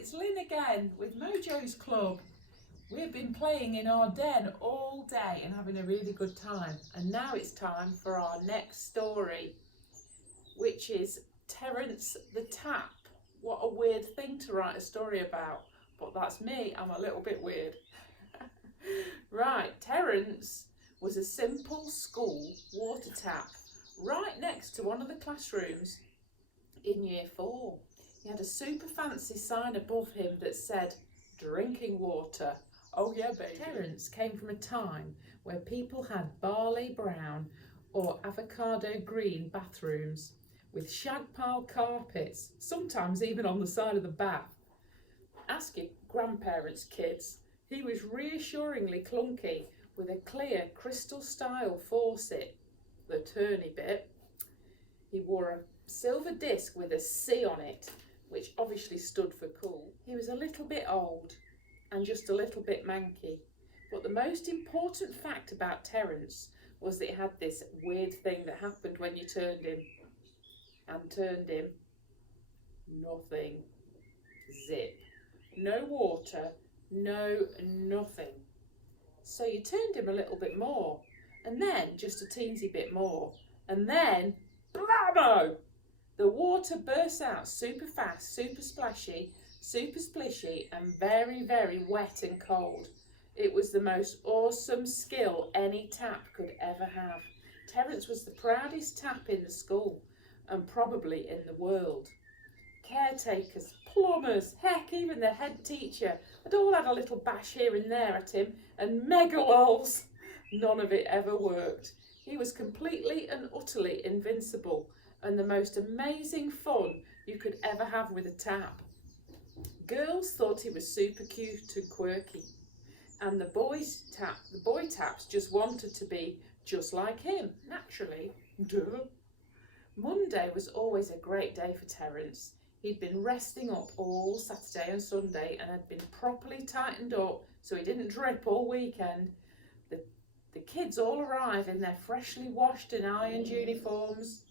it's Lynn again with Mojo's Club. We've been playing in our den all day and having a really good time. And now it's time for our next story, which is Terence the Tap. What a weird thing to write a story about, but that's me, I'm a little bit weird. Right, Terence was a simple school water tap right next to one of the classrooms in year 4. He had a super fancy sign above him that said, "Drinking water." Oh yeah, baby. Terence came from a time where people had barley brown or avocado green bathrooms with shag pile carpets, sometimes even on the side of the bath. Ask your grandparents' kids. He was reassuringly clunky with a clear crystal style faucet, the turny bit. He wore a silver disc with a C on it, which obviously stood for cool. He was a little bit old and just a little bit manky. But the most important fact about Terence was that he had this weird thing that happened when you turned him. And turned him. Nothing. Zip. No water. No nothing. So you turned him a little bit more. And then just a teensy bit more. And then, blammo! The water bursts out super fast, super splashy, super splishy, and very, very wet and cold. It was the most awesome skill any tap could ever have. Terence was the proudest tap in the school, and probably in the world. Caretakers, plumbers, heck, even the head teacher had all had a little bash here and there at him, and mega lols. None of it ever worked. He was completely and utterly invincible, and the most amazing fun you could ever have with a tap. Girls thought he was super cute and quirky, and the boy taps just wanted to be just like him, naturally. Duh. Monday was always a great day for Terence. He'd been resting up all Saturday and Sunday and had been properly tightened up so he didn't drip all weekend. The kids all arrive in their freshly washed and ironed uniforms,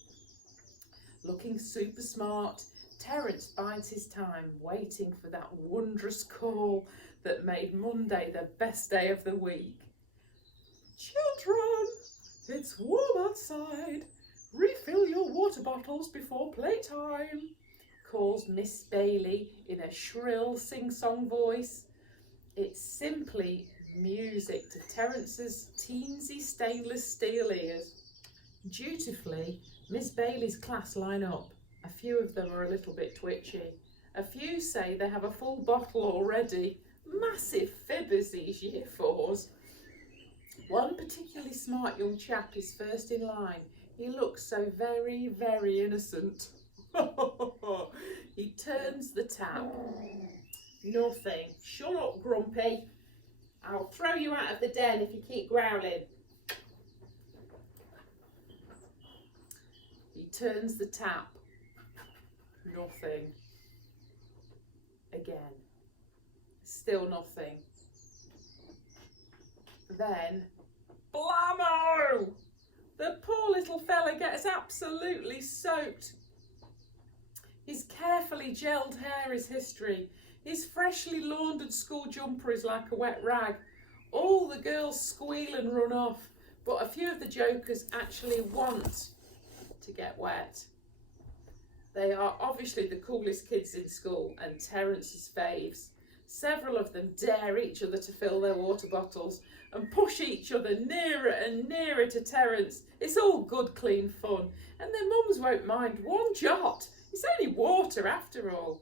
looking super smart. Terence bides his time, waiting for that wondrous call that made Monday the best day of the week. "Children, it's warm outside. Refill your water bottles before playtime," calls Miss Bailey in a shrill sing-song voice. It's simply music to Terence's teensy stainless steel ears. Dutifully, Miss Bailey's class line up. A few of them are a little bit twitchy. A few say they have a full bottle already. Massive fibbers, these year 4s. One particularly smart young chap is first in line. He looks so very, very innocent. He turns the tap. Nothing. Shut up, Grumpy. I'll throw you out of the den if you keep growling. He turns the tap. Nothing. Again. Still nothing. Then, blammo! The poor little fella gets absolutely soaked. His carefully gelled hair is history. His freshly laundered school jumper is like a wet rag. All the girls squeal and run off, but a few of the jokers actually want to get wet. They are obviously the coolest kids in school and Terence's faves. Several of them dare each other to fill their water bottles and push each other nearer and nearer to Terence. It's all good, clean fun, and their mums won't mind one jot. It's only water after all.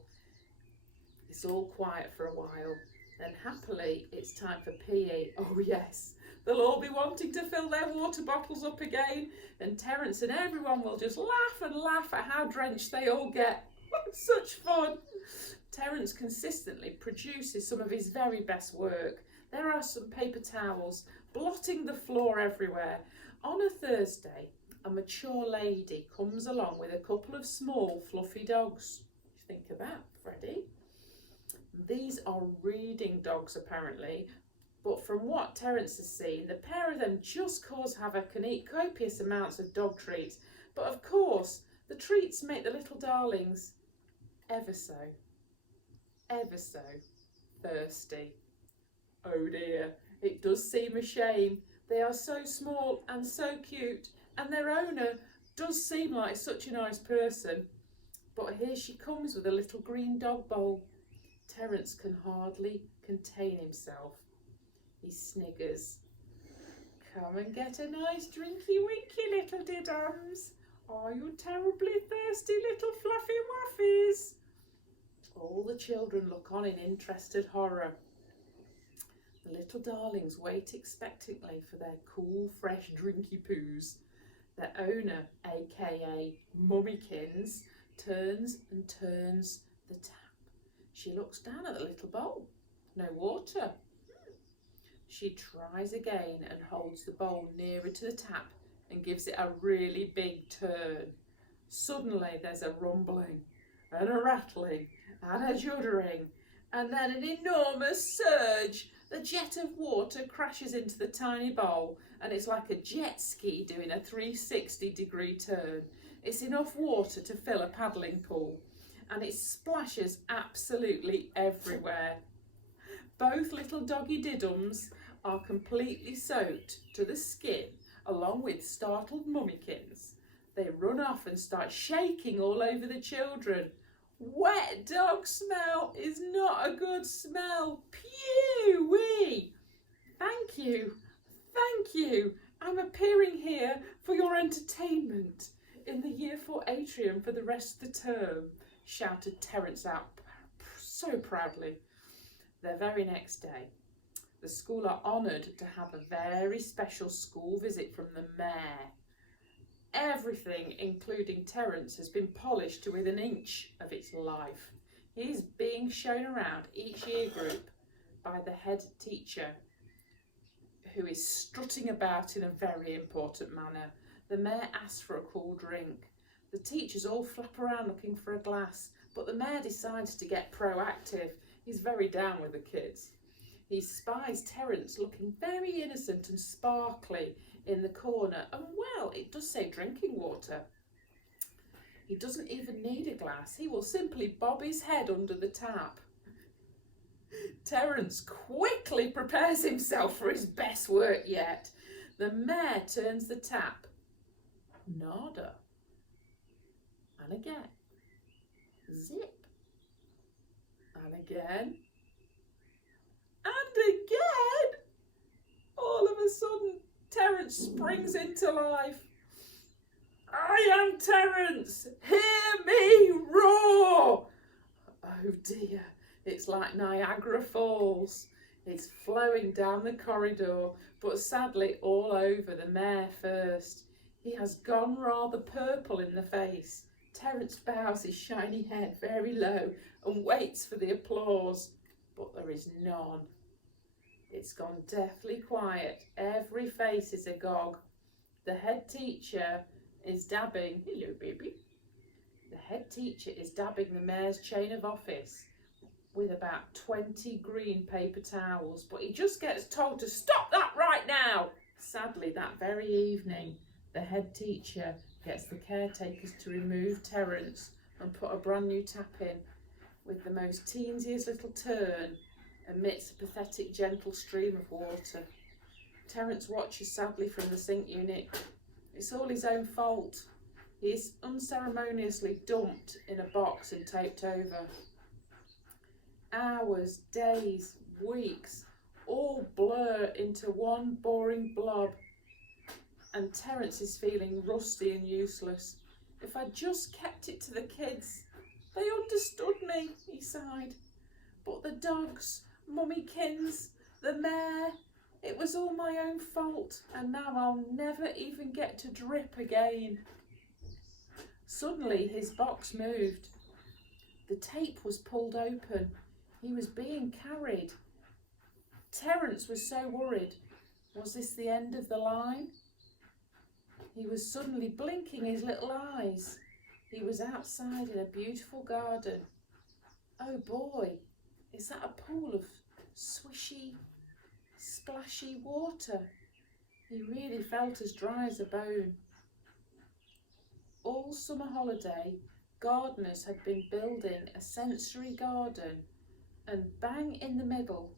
It's all quiet for a while. Then happily, it's time for PE. Oh yes, they'll all be wanting to fill their water bottles up again, and Terence and everyone will just laugh and laugh at how drenched they all get. Such fun. Terence consistently produces some of his very best work. There are some paper towels blotting the floor everywhere. On a Thursday, a mature lady comes along with a couple of small fluffy dogs. What do you think of that, Freddie? These are reading dogs apparently, but from what Terence has seen, the pair of them just cause havoc and eat copious amounts of dog treats. But of course, the treats make the little darlings ever so ever so thirsty. Oh dear, it does seem a shame. They are so small and so cute, and their owner does seem like such a nice person. But here she comes with a little green dog bowl. Terence can hardly contain himself. He sniggers. Come and get a nice drinky winky, little diddums. Are you terribly thirsty, little fluffy wuffies? All the children look on in interested horror. The little darlings wait expectantly for their cool, fresh drinky poos. Their owner, aka Mummykins, turns and turns the tap. She looks down at the little bowl. No water. She tries again and holds the bowl nearer to the tap and gives it a really big turn. Suddenly there's a rumbling and a rattling and a juddering, and then an enormous surge. The jet of water crashes into the tiny bowl, and it's like a jet ski doing a 360-degree turn. It's enough water to fill a paddling pool, and it splashes absolutely everywhere. Both little doggy diddums are completely soaked to the skin, along with startled mummykins. They run off and start shaking all over the children. Wet dog smell is not a good smell. Pew-wee! Thank you, thank you. I'm appearing here for your entertainment in the Year 4 atrium for the rest of the term, shouted Terence out so proudly. The very next day, the school are honoured to have a very special school visit from the mayor. Everything, including Terence, has been polished to within an inch of its life. He's being shown around each year group by the head teacher, who is strutting about in a very important manner. The mayor asks for a cool drink. The teachers all flap around looking for a glass, but the mayor decides to get proactive. He's very down with the kids. He spies Terence looking very innocent and sparkly in the corner, and well, it does say drinking water. He doesn't even need a glass. He will simply bob his head under the tap. Terence quickly prepares himself for his best work yet. The mayor turns the tap. Nada. And again. Zip. And again. And again. All of a sudden, Terence springs into life. I am Terence. Hear me roar. Oh dear. It's like Niagara Falls. It's flowing down the corridor, but sadly all over the mayor first. He has gone rather purple in the face. Terence bows his shiny head very low and waits for the applause, but there is none. It's gone deathly quiet. Every face is agog. The head teacher is dabbing. Hello, baby. The head teacher is dabbing the mayor's chain of office with about 20 green paper towels, but he just gets told to stop that right now. Sadly, that very evening, the head teacher gets the caretakers to remove Terence and put a brand new tap in with the most teensiest little turn amidst a pathetic gentle stream of water. Terence watches sadly from the sink unit. It's all his own fault. He is unceremoniously dumped in a box and taped over. Hours, days, weeks, all blur into one boring blob, and Terence is feeling rusty and useless. If I'd just kept it to the kids, they understood me, he sighed. But the dogs, Mummykins, the mayor, it was all my own fault, and now I'll never even get to drip again. Suddenly his box moved. The tape was pulled open. He was being carried. Terence was so worried. Was this the end of the line? He was suddenly blinking his little eyes. He was outside in a beautiful garden. Oh boy, is that a pool of swishy, splashy water? He really felt as dry as a bone. All summer holiday, gardeners had been building a sensory garden and bang in the middle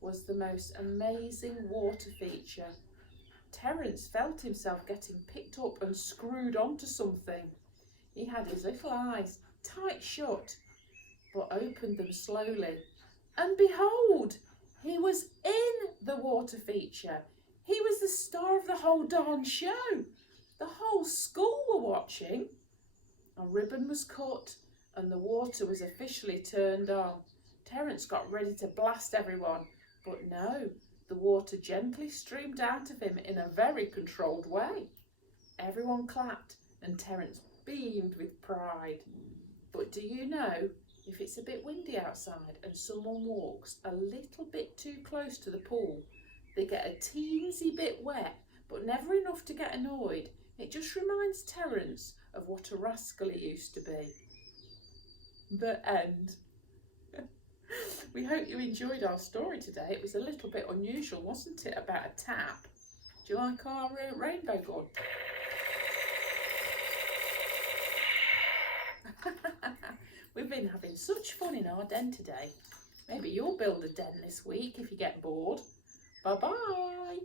was the most amazing water feature. Terence felt himself getting picked up and screwed onto something. He had his little eyes tight shut, but opened them slowly. And behold, he was in the water feature. He was the star of the whole darn show. The whole school were watching. A ribbon was cut and the water was officially turned on. Terence got ready to blast everyone, but no, the water gently streamed out of him in a very controlled way. Everyone clapped and Terence beamed with pride. But do you know, if it's a bit windy outside and someone walks a little bit too close to the pool, they get a teensy bit wet, but never enough to get annoyed. It just reminds Terence of what a rascal he used to be. The end. We hope you enjoyed our story today. It was a little bit unusual, wasn't it, about a tap? Do you like our rainbow gun? We've been having such fun in our den today. Maybe you'll build a den this week if you get bored. Bye-bye.